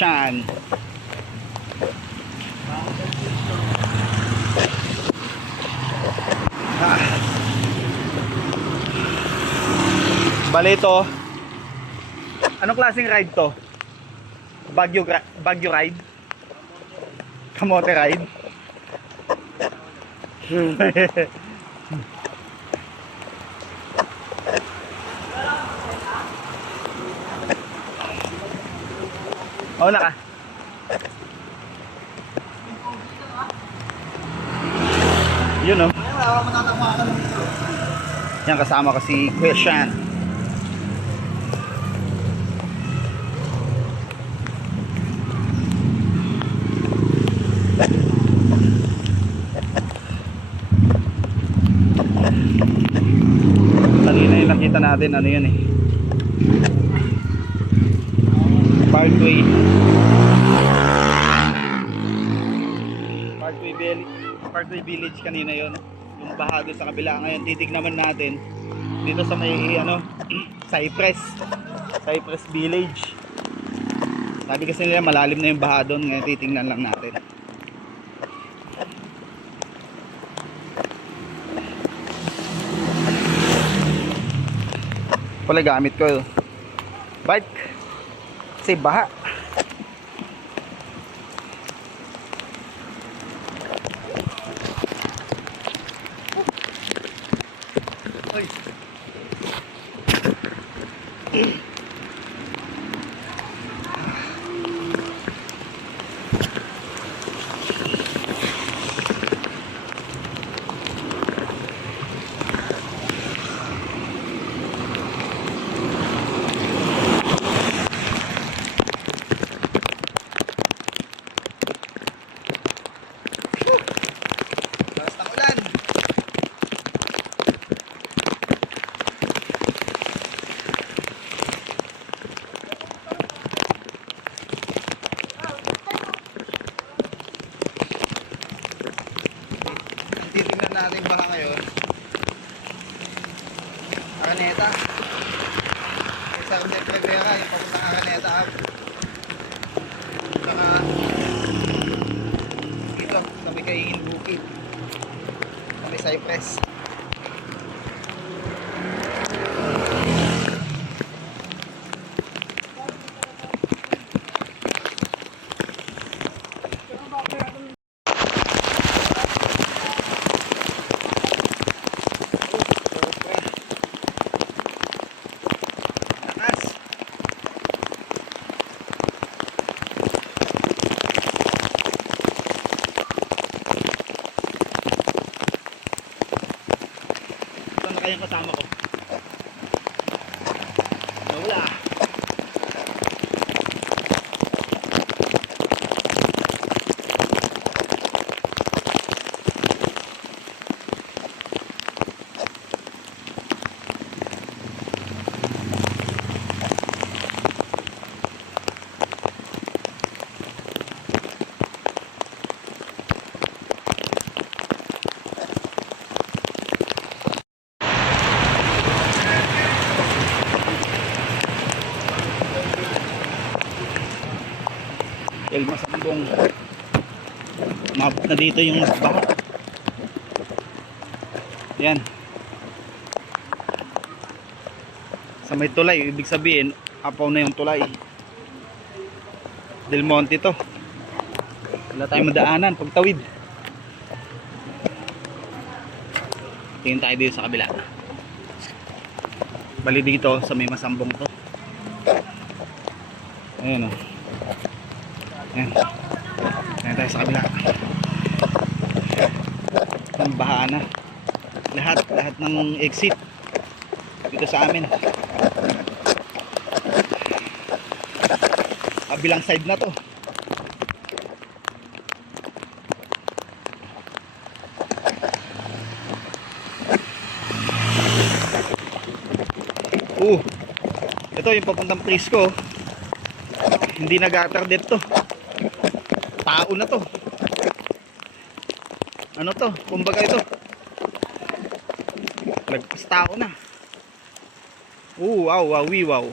Sean. Bali ito, anong klaseng ride to? Baguio ride? Kamote ride? Oo na ka. Yun o. Yan, kasama ko si Kuya Sean. Kanina yung nakita natin, ano yun eh, Parkway Village kanina yun. Yung baha doon sa kabila. Ngayon titignan naman natin dito sa may ano Cypress Village. Sabi kasi nila malalim na yung baha doon. Ngayon titignan lang natin. Pala gamit ko bike kasi baha. Titingnan natin baka ngayon Araneta sa Unet Rivera, yung papuntang Araneta up, saka dito sa may Kaingin Bukid sa may Cypress. Yung kasama ko nawala. Elma Sambong, mabot na dito yung baha. Yan sa may tulay, ibig sabihin apaw na yung tulay. Del Monte to, wala tayong madaanan pagtawid. Tingin tayo dito sa kabila. Bali dito sa may Masambong to. Ayan o. Ayan. Ayan tayo sa kabila. Ang baha na. Lahat ng exit dito sa amin. Kabilang side na to. Ito yung papuntang place ko. Hindi nag-gutter depth to. Tao na to. Ano to? Kumbaga ito. Lagpas tao na. Wow, wow, wow.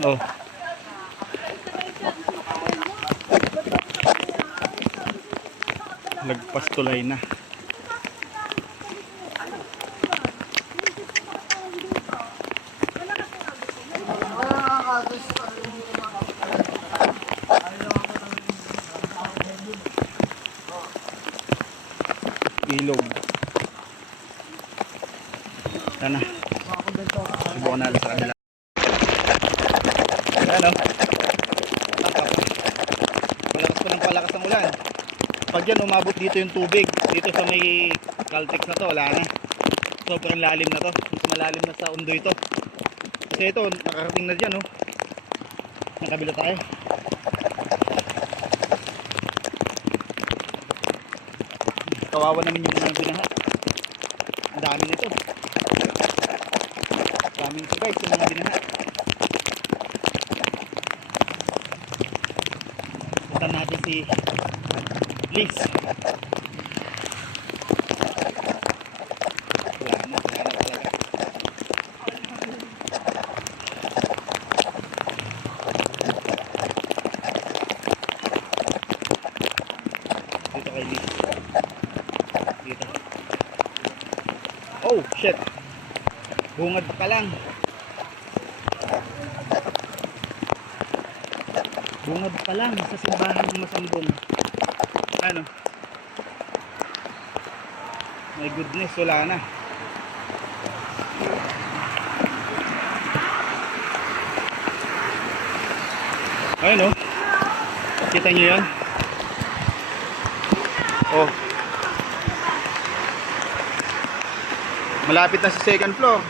Oh. Lagpas tulay na. Ilog. Sana. Subukan natin sa kanila. Ayan o. Palakas pa ng palakas ang ulan. Pag yan umabot dito yung tubig, dito sa may Caltex na to, wala na. Sobrang lalim na to. Mas malalim na sa undo ito. Kasi ito, nakarating na dyan, oh. Nakabila tayo. Kawawa naman yung mga binaha. Ang dami nito. Daming ito guys, yung mga binaha. Punta natin si Liz. Wala na talaga. Dito kay Liz. Dito. Oh, shit. Bungad pa lang. Bungad pa lang sa simbahan ng Masambong. Ano? My goodness, wala na. Ayun oh. Kita nyo yan? Oh. Malapit na sa second floor.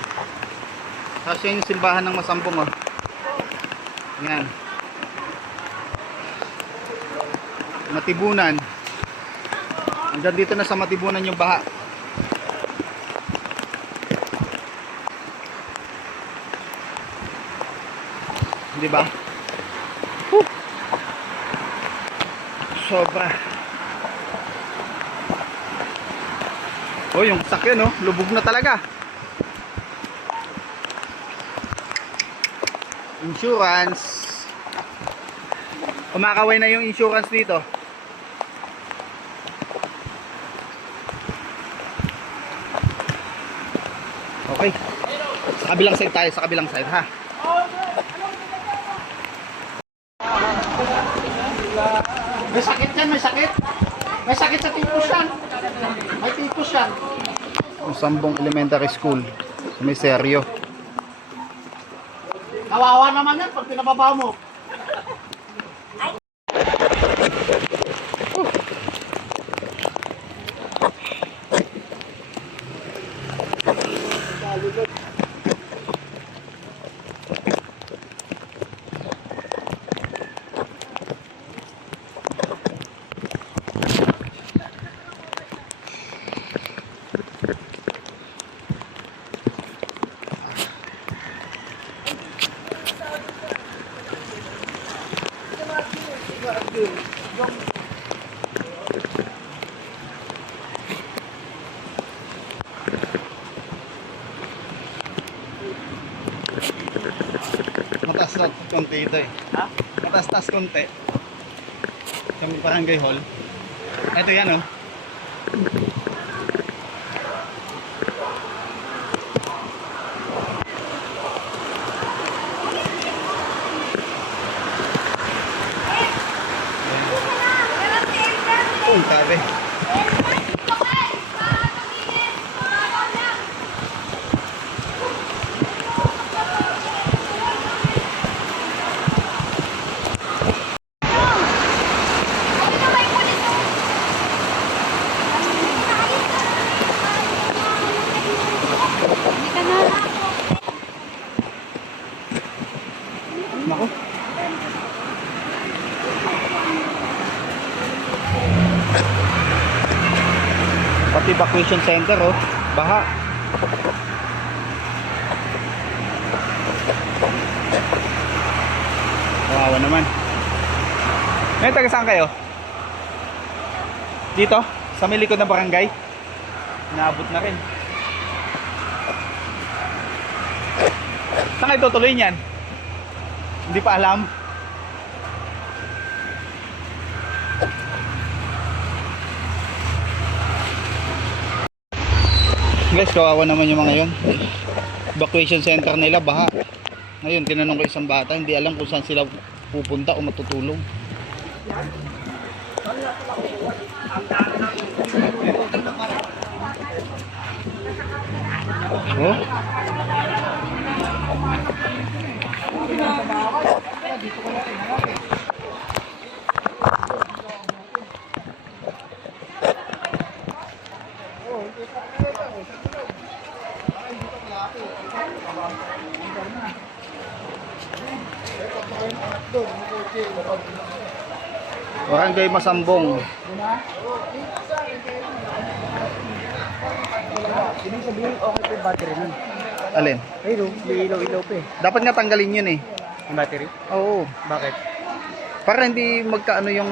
Kasi yung simbahan ng Masambong oh. Yan. Matibunan. Hanggang dito na sa Matibunan yung baha. Di ba? Sobra. Oh, yung sakyan oh, lubog na talaga. Insurance. Kumakaway na yung insurance dito. Okay. Sa kabilang side tayo, sa kabilang side ha. May sakit yan, may sakit. May sakit sa tipos yan. May tipos yan. Masambong Elementary School. May seryo. Kawawa naman yan pag pinababa mo. Matas-tas konti ito eh. Ha? Matas-tas konti. Sa barangay hall. Ito yan oh. Oh, grabe. Nako. Pati evacuation center oh, baha. Kawawa naman. Ngayon, taga saan kayo? Dito? Sa may likod ng barangay? Naabot na rin. Saan kayo tutuloy niyan? Hindi pa alam. Guys, kawawa naman yung mga yun. Evacuation center nila, baha. Ngayon, tinanong ko isang bata, hindi alam kung saan sila pupunta o matutulog. Oh? Barangay Masambong. Ibig sabihin, okay po yung battery nun. Alin? Ayun, may ilaw-ilaw pa eh. Dapat nga tanggalin yun eh. Yung battery? Oo. Bakit? Para hindi magkaano yung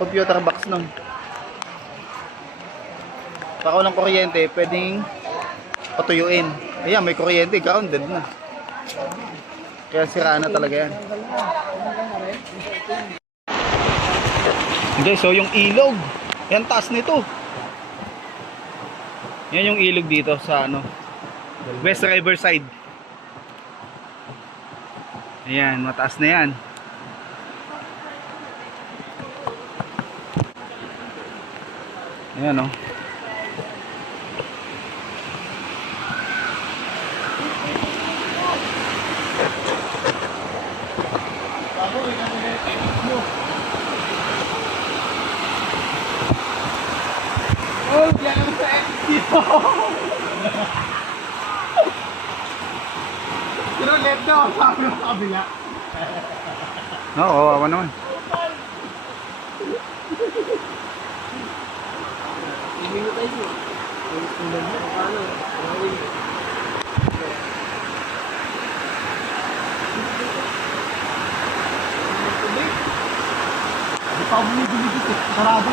computer box nun. Pag walang kuryente, pwedeng patuyuin. Ayan, may kuryente, grounded na. Kaya sira na talaga yan. Okay, so yung ilog, yan taas nito. Yan yung ilog dito sa West Riverside. Ayan, mataas na yan. Ayan o. Oh, yan ang sa exit dito. Pero let daw, sabi mo sa kabila. Oo, awa naman. Hindi mo tayo. Paano? Hindi pa ako bumibigit eh. Sarado.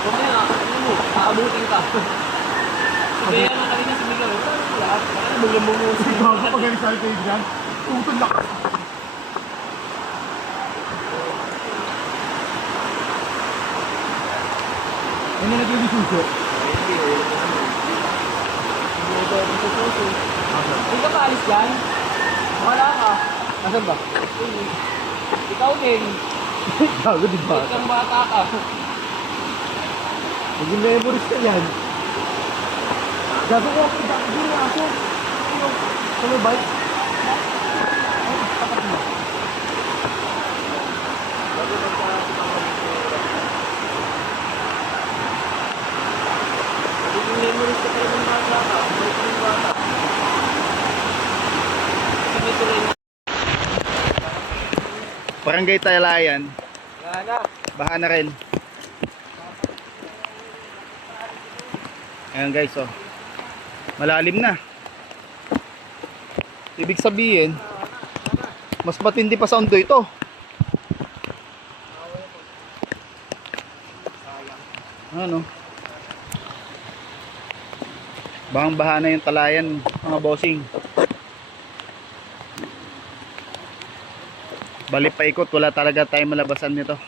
Okay nga, ano mo? Aabutin ka. Kaya nga kanina si Miguel. Baka naman mo si Miguel. Pag ganun kayo dyan, utol na ka. Ano na yung suso? Hindi ka paalis dyan? Wala ka. Nasaan ba? Ikaw din. Gago di ba? Ikaw bata ka. Maging memories ka yan. Gago ko ako. Gago ko ako. Ano ba? Tapat mo. Gago ba sa magiging memories ka tayo ng bata ka. Magiging bata. Sabay tuloy na. Barangay Talayan. Wala na. Baha na rin. Ayan guys, oh. Malalim na. Ibig sabihin, mas matindi pa sa undo ito. Ano? Bahang-baha na yung Talayan, mga bossing. Balik pa ikot, wala talaga tayong malabasan nito.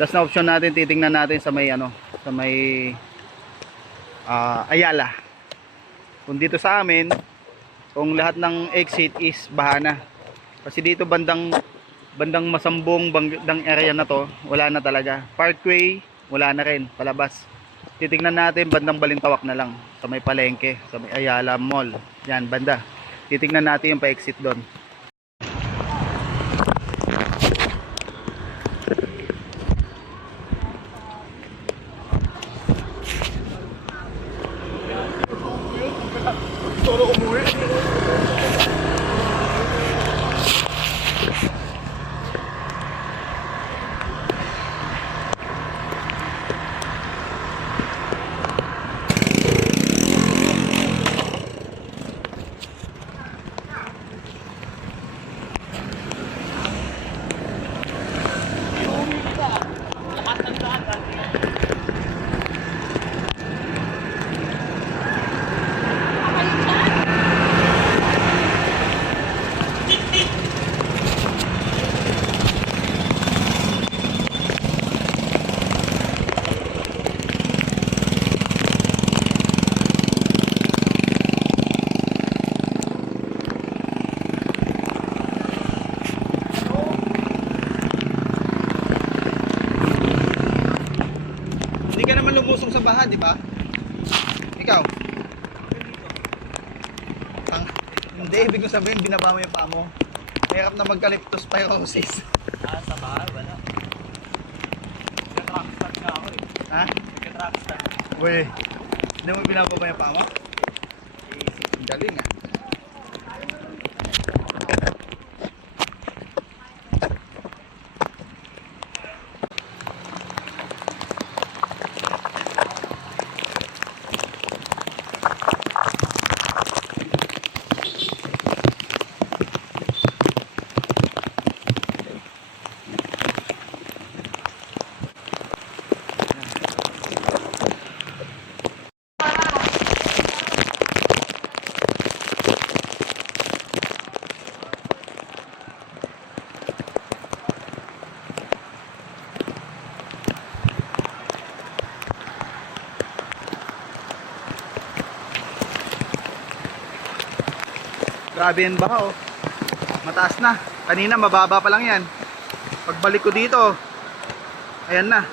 Last na option natin, titingnan natin sa may sa may Ayala. Kung dito sa amin, kung lahat ng exit is bahana. Kasi dito bandang Masambong bandang area na to, wala na talaga. Parkway, wala na rin, palabas. Titingnan natin bandang Balintawak na lang, sa may Palengke, sa may Ayala Mall. Yan, banda. Titingnan natin yung pa-exit doon. Solo umuwi. Hindi ka naman lumusong sa baha, di ba? Ikaw? Hindi, ibig ko sabihin, binaba mo yung paa mo. Mahirap na magka-leptospirosis. Sa bahay, wala. Nag-track start nga ako eh. Ha? Nag-track start. Uy, hindi mo binababa yung paa mo? Ang galing ah. Grabe yan ba oh. Mataas na. Kanina mababa pa lang yan. Pagbalik ko dito, ayan na.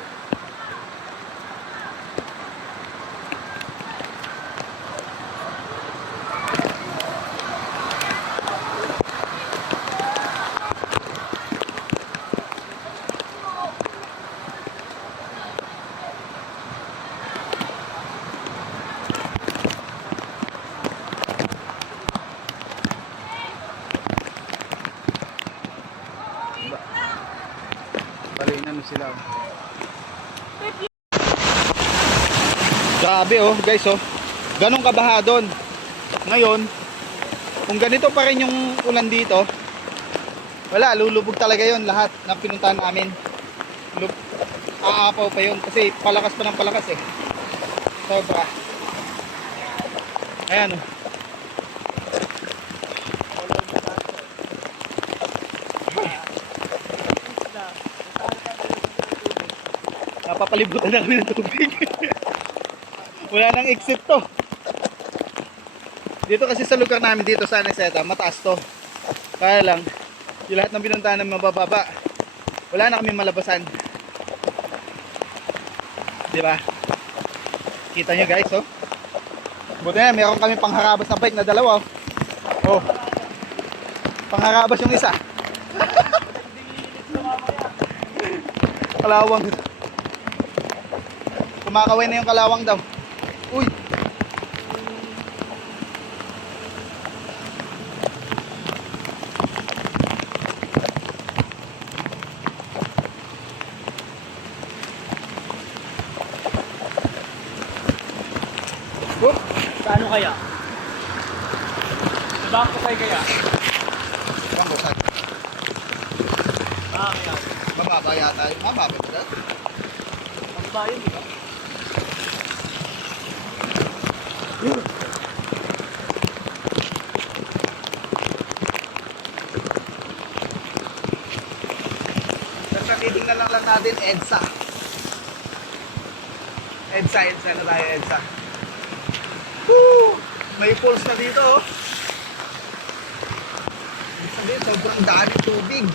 Bali na sila oh. Grabe oh guys oh. Ganong kabaha doon. Ngayon, kung ganito pa rin yung ulan dito, wala, lulubog talaga yon lahat ng pinuntahan namin. Aapaw pa yun kasi palakas pa ng palakas eh. Sobra. Ayan oh. Napapalibutan na kami ng tubig. Wala nang exit to. Dito kasi sa lugar namin dito sa Aniseta, mataas to. Kaya lang, yung lahat ng binuntahan ng mabababa, wala na kami malabasan. Diba? Kita nyo guys, oh. Buti na, meron kami pangharabas na bike na dalawa, oh. Oh. Pangharabas yung isa. Kalawang. Kumakaway na yung kalawang daw. Uy. Whoop. Paano kaya? Sabang ko kaya? Ibang ko saan? Kaya. Mababa yata. Mababa ba ito? Ang bayan, di ba? Titignan lang natin EDSA. EDSA na tayo, EDSA. Woo! May pulse na dito, oh. Ibig sabihin, sobrang dami tubig.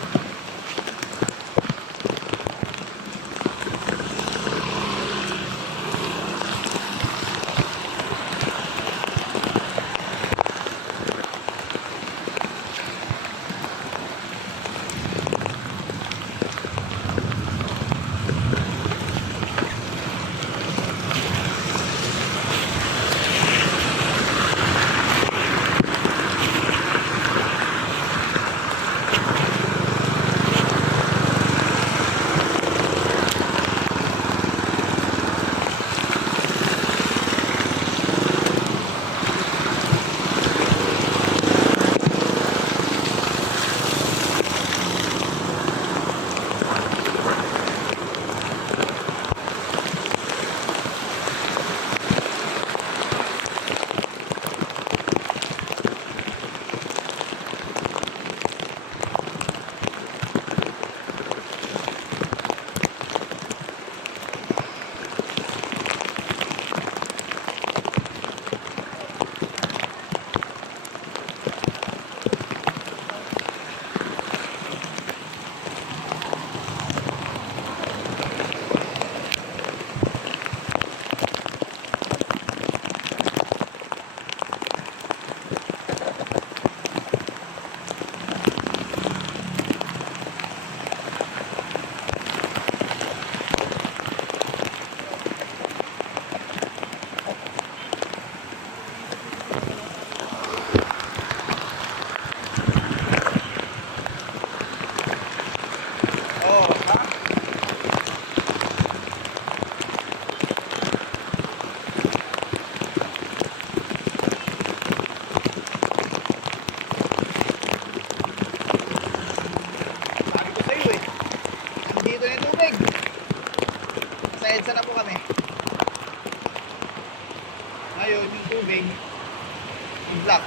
tubig, i-block.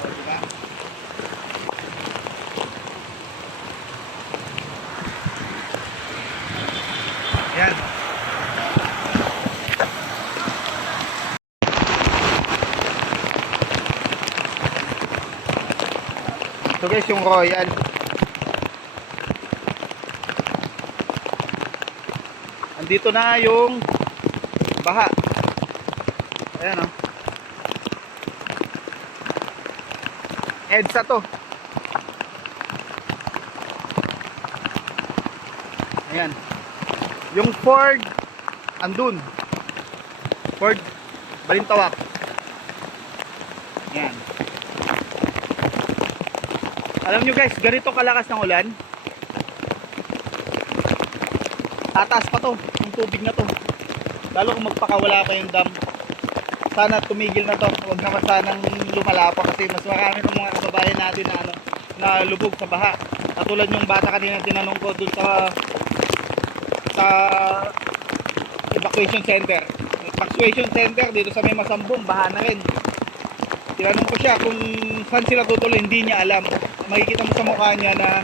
O, diba? Yan. Ito guys yung Royal. Andito na yung baha. Ayan o. EDSA to. Ayan. Yung Ford andun. Ford Balintawak. Ayan. Alam nyo guys, ganito kalakas ng ulan. Tataas pa to, yung tubig na to. Lalo kung magpakawala pa yung dam. Sana tumigil na to. Huwag naman sanang lumala pa kasi mas marami ng mga kababayan natin na, na lubog sa baha. Katulad yung bata kanina tinanong ko dun sa evacuation center. Evacuation center dito sa may Masambong, baha na rin. Tinanong ko siya kung saan sila tutuloy, hindi niya alam. Makikita mo sa mukha niya na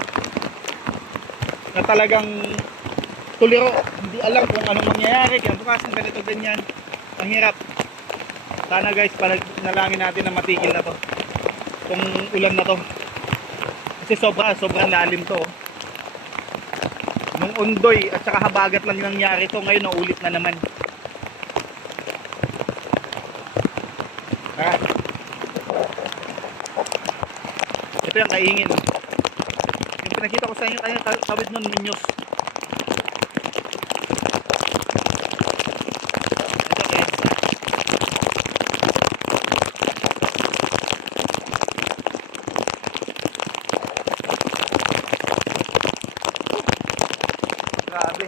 talagang tuliro, hindi alam kung anong mangyayari, kaya bukas ng ganito ganyan. Ang hirap. Sana guys, panalangin natin na matigil na to. Itong ulan na to. Kasi sobrang lalim to. Nung undoy at saka habagat lang nangyari to, ngayon naulit na naman. Ah. Ito yung kaingin. Yung pinakita ko sa inyo tayo tawid nun Muñoz. Ito guys. Grabe.